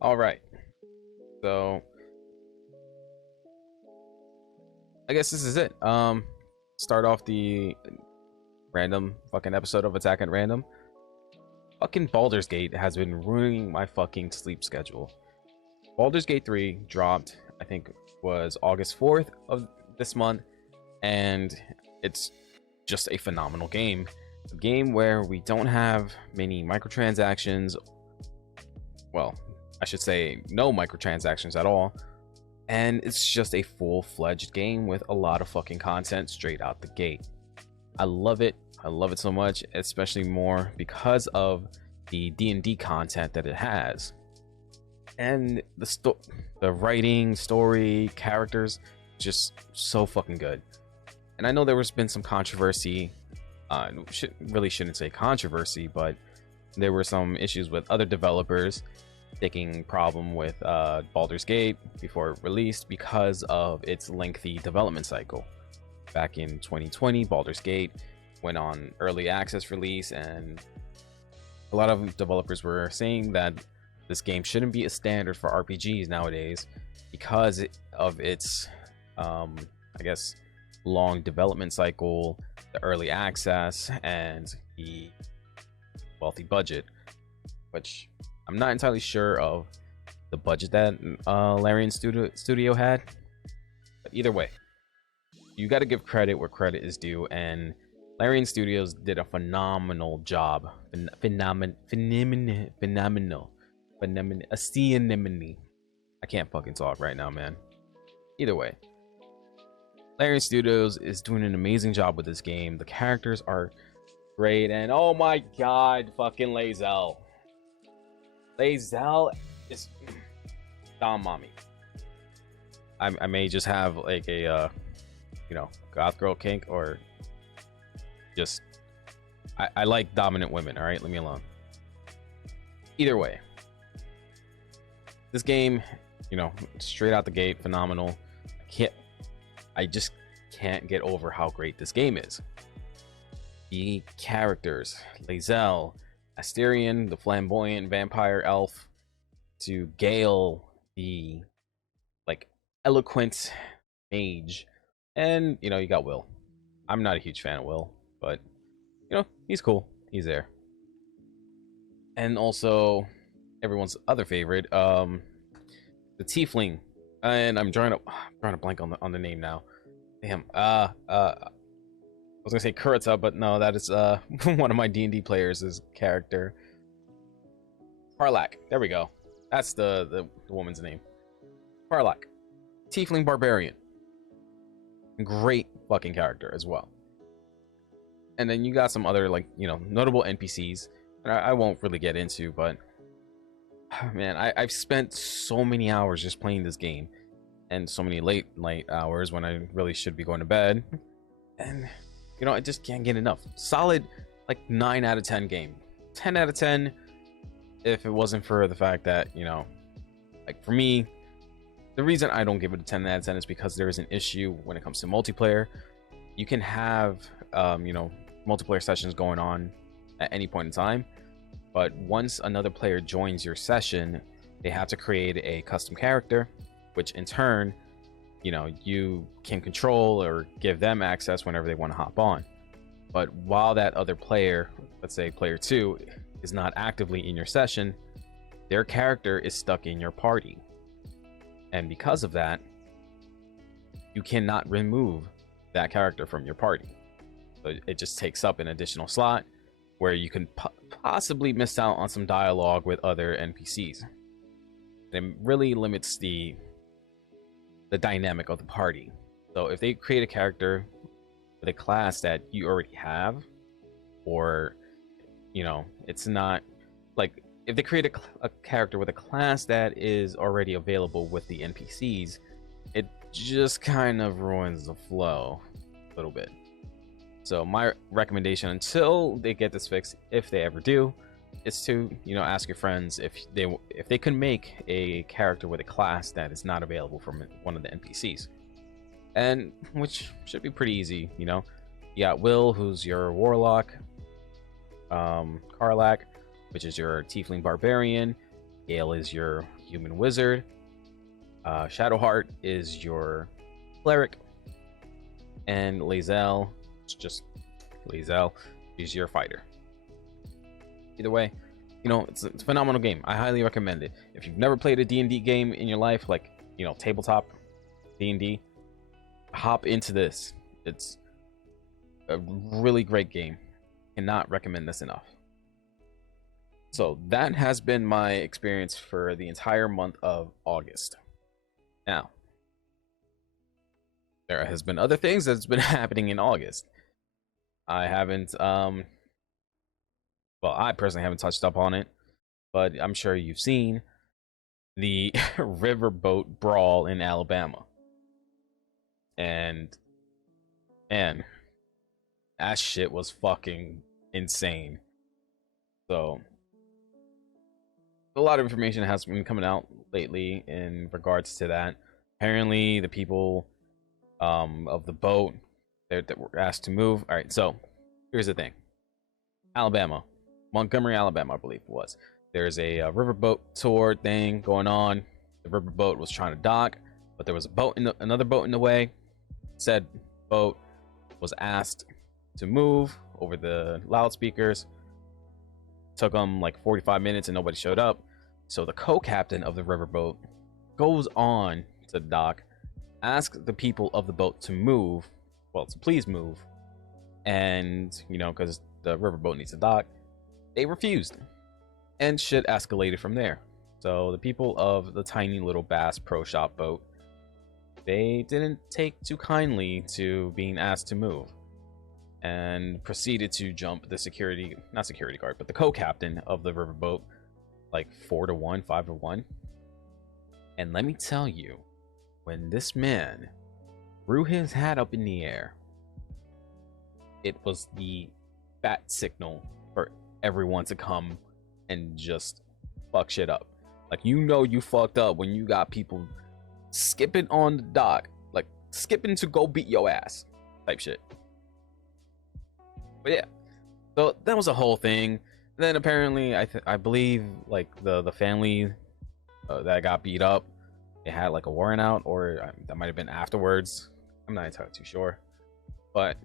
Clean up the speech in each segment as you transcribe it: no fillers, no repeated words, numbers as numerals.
All right. So I guess this is it. Start off the random fucking episode of Attack at Random. Fucking Baldur's Gate has been ruining my fucking sleep schedule. Baldur's Gate 3 dropped, I think was August 4th of this month, and it's just a phenomenal game. A game where we don't have many microtransactions. Well, I should say no microtransactions at all. And it's just a full-fledged game with a lot of fucking content straight out the gate. I love it. I love it so much, especially more because of the D&D content that it has. And the writing, story, characters, just so fucking good. And I know there has been some controversy. Really shouldn't say controversy, but there were some issues with other developers taking problem with Baldur's Gate before it released because of its lengthy development cycle. Back in 2020, Baldur's Gate went on early access release, and a lot of developers were saying that this game shouldn't be a standard for RPGs nowadays because of its, I guess, long development cycle, the early access, and the wealthy budget, which I'm not entirely sure of the budget that Larian Studio had. But either way, you got to give credit where credit is due, and Larian Studios did a phenomenal job. Phenomenal. I can't fucking talk right now, man. Either way, Larian Studios is doing an amazing job with this game. The characters are great, and oh my god, fucking Lae'zel. Lae'zel is Dom mommy. I may just have like a goth girl kink, or just I like dominant women. All right, leave me alone. Either way, this game, straight out the gate, phenomenal. I just can't get over how great this game is. The characters, Lae'zel, Asterion, the flamboyant vampire elf, to Gale, the eloquent mage, and you got Will. I'm not a huge fan of Will, but he's cool. He's there. And also everyone's other favorite, the tiefling, and I'm trying to blank on the name now. Damn. I was gonna say Kurita, but no, that is one of my D&D players' character. Parlak. There we go. That's the woman's name. Parlak. Tiefling barbarian. Great fucking character as well. And then you got some other notable NPCs, and I won't really get into, but man, I've spent so many hours just playing this game, and so many late night hours when I really should be going to bed, and I just can't get enough. Solid 9 out of 10 game. 10 out of 10 if it wasn't for the fact that for me, the reason I don't give it a 10 out of 10 is because there is an issue when it comes to multiplayer. You can have multiplayer sessions going on at any point in time, but once another player joins your session, they have to create a custom character, which in turn you can control or give them access whenever they want to hop on. But while that other player, let's say player 2, is not actively in your session, their character is stuck in your party, and because of that, you cannot remove that character from your party. So it just takes up an additional slot where you can possibly miss out on some dialogue with other NPCs. It really limits the dynamic of the party. So if they create a character with a class that you already have, or it's not if they create a character with a class that is already available with the NPCs, it just kind of ruins the flow a little bit. So my recommendation, until they get this fixed, if they ever do, is to ask your friends if they can make a character with a class that is not available from one of the NPCs, and which should be pretty easy. You got Will, who's your warlock, Karlak, which is your tiefling barbarian, Gale is your human wizard. Shadowheart is your cleric, and Lae'zel, it's just Lae'zel, is your fighter. Either way, you know, it's a phenomenal game. I highly recommend it. If you've never played a D&D game in your life, like, you know, tabletop D&D, hop into this. It's a really great game. Cannot recommend this enough. So that has been my experience for the entire month of August. Now, there has been other things that's been happening in August. I haven't well, I personally haven't touched up on it, but I'm sure you've seen the riverboat brawl in Alabama. And man, that shit was fucking insane. So a lot of information has been coming out lately in regards to that. Apparently the people of the boat that were asked to move. All right, so here's the thing. Alabama, Montgomery, Alabama, I believe it was. There's a riverboat tour thing going on. The riverboat was trying to dock, but there was a boat another boat in the way. Said boat was asked to move over the loudspeakers. Took them like 45 minutes and nobody showed up. So the co-captain of the riverboat goes on to dock, asks the people of the boat to move, well, to please move, and, you know, because the riverboat needs to dock, they refused, and shit escalated from there. So the people of the tiny little Bass Pro Shop boat, they didn't take too kindly to being asked to move, and proceeded to jump the not security guard, but the co-captain of the riverboat, like 4-1, 5-1. And let me tell you, when this man threw his hat up in the air, it was the bat signal for everyone to come and just fuck shit up. Like, you know, you fucked up when you got people skipping on the dock, like skipping to go beat your ass type shit. But yeah, so that was a whole thing. And then apparently, I believe like the family that got beat up, they had like a warrant out, or that might have been afterwards. I'm not entirely too sure, but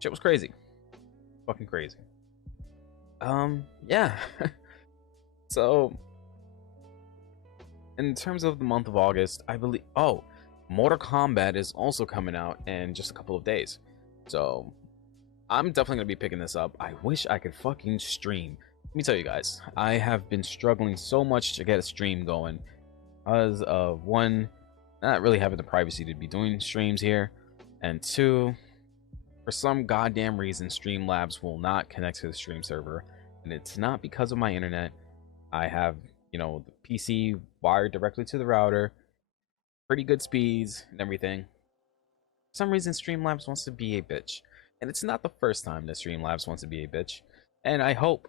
shit was crazy, fucking crazy. Yeah. So in terms of the month of August, I believe, oh, Mortal Kombat is also coming out in just a couple of days, so I'm definitely gonna be picking this up. I wish I could fucking stream. Let me tell you guys, I have been struggling so much to get a stream going because of, one, not really having the privacy to be doing streams here, and two, for some goddamn reason, Streamlabs will not connect to the stream server, and it's not because of my internet. I have, you know, the PC wired directly to the router, pretty good speeds and everything. For some reason, Streamlabs wants to be a bitch. And it's not the first time that Streamlabs wants to be a bitch. And I hope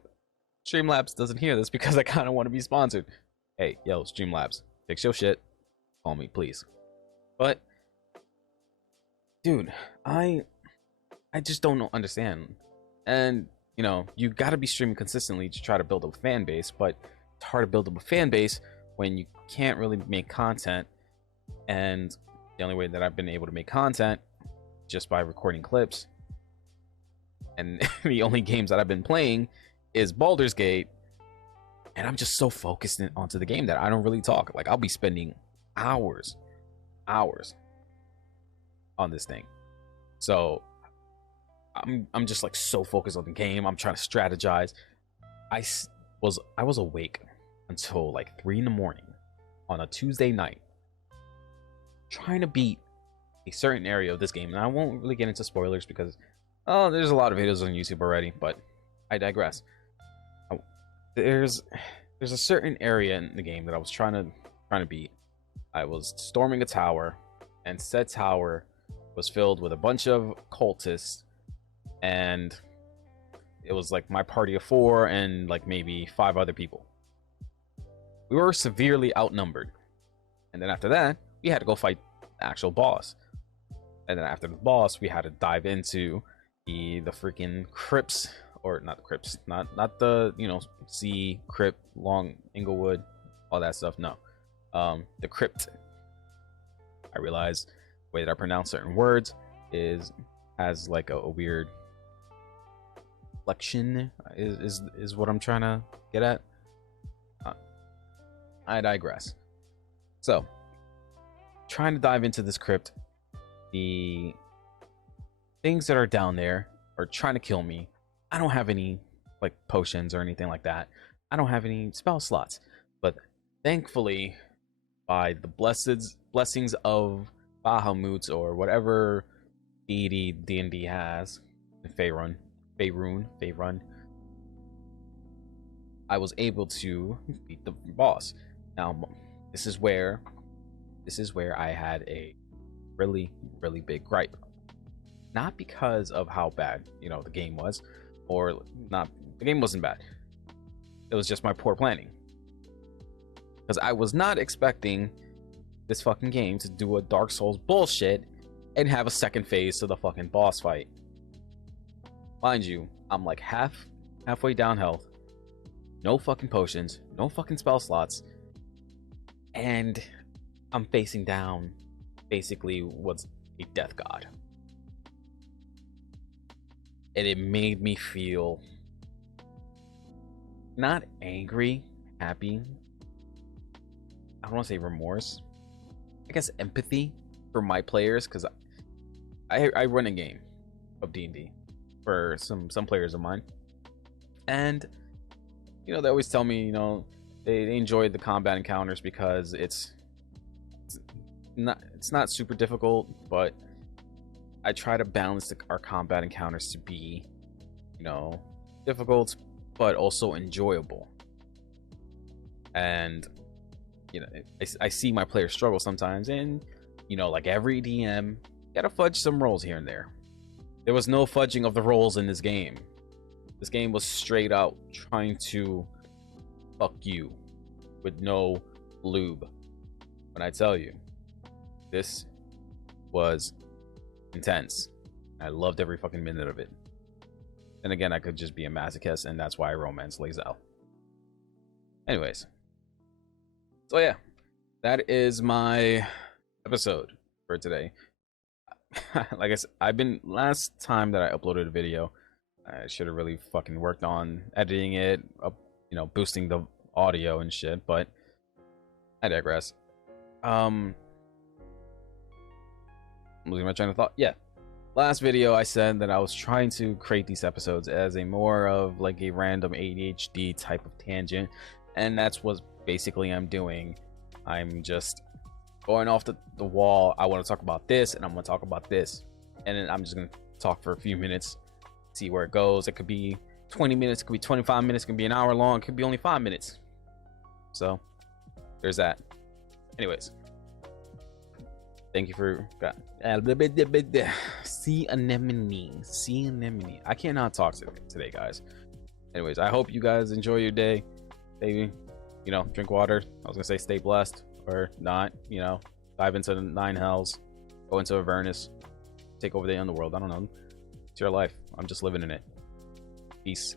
Streamlabs doesn't hear this, because I kind of want to be sponsored. Hey, yo, Streamlabs, fix your shit. Call me, please. But, dude, I just don't understand. And, you know, you gotta be streaming consistently to try to build up a fan base, but it's hard to build up a fan base when you can't really make content. And the only way that I've been able to make content, just by recording clips, and the only games that I've been playing is Baldur's Gate, and I'm just so focused onto the game that I don't really talk. Like, I'll be spending hours on this thing. So I'm just like so focused on the game. I'm trying to strategize. I was awake until like 3 in the morning on a Tuesday night, trying to beat a certain area of this game. And I won't really get into spoilers because, oh, there's a lot of videos on YouTube already, but I digress. There's a certain area in the game that I was trying to beat. I was storming a tower, and said tower was filled with a bunch of cultists, and it was like my party of 4 and like maybe 5 other people. We were severely outnumbered, and then after that, we had to go fight the actual boss. And then after the boss, we had to dive into the freaking crypts, or not the crypts, not the, you know, sea crypt, Long Inglewood, all that stuff. No, The crypt. I realized the way that I pronounce certain words has like a weird flexion. Is what I'm trying to get at. I digress. So, trying to dive into this crypt. The things that are down there are trying to kill me. I don't have any like potions or anything like that. I don't have any spell slots. But thankfully, by the blessings of Bahamut or whatever deity D&D has, Faerun, I was able to beat the boss. Now, this is where I had a really big gripe. Not because of how bad, the game was, or not. The game wasn't bad. It was just my poor planning. Because I was not expecting this fucking game to do a Dark Souls bullshit and have a second phase to the fucking boss fight. Mind you, I'm like halfway down health, no fucking potions, no fucking spell slots, and I'm facing down basically what's a death god. And it made me feel not angry, happy. I don't want to say remorse. I guess empathy for my players, because I run a game of D&D for some players of mine, and they always tell me they enjoy the combat encounters because it's not super difficult, but I try to balance our combat encounters to be difficult but also enjoyable. And I see my players struggle sometimes, and like every DM, gotta fudge some rolls here and there. There was no fudging of the rolls in this game. This game was straight out trying to fuck you with no lube. When I tell you, this was intense. I loved every fucking minute of it. And again, I could just be a masochist, and that's why romance lays out. Anyways, so yeah, that is my episode for today. Like I said, last time that I uploaded a video, I should have really fucking worked on editing it up, boosting the audio and shit, but I digress. I'm losing my train of thought. Yeah, last video I said that I was trying to create these episodes as a more of like a random ADHD type of tangent, and that's what basically I'm doing. I'm just going off the wall. I want to talk about this, and I'm going to talk about this, and then I'm just going to talk for a few minutes, see where it goes. It could be 20 minutes, it could be 25 minutes, it could be an hour long, it could be only 5 minutes. So there's that. Anyways, thank you for sea anemone. I cannot talk today, guys. Anyways, I hope you guys enjoy your day. Maybe drink water. I was gonna say stay blessed, or not. Dive into the 9 hells, go into Avernus, take over the underworld. I don't know. It's your life. I'm just living in it. Peace.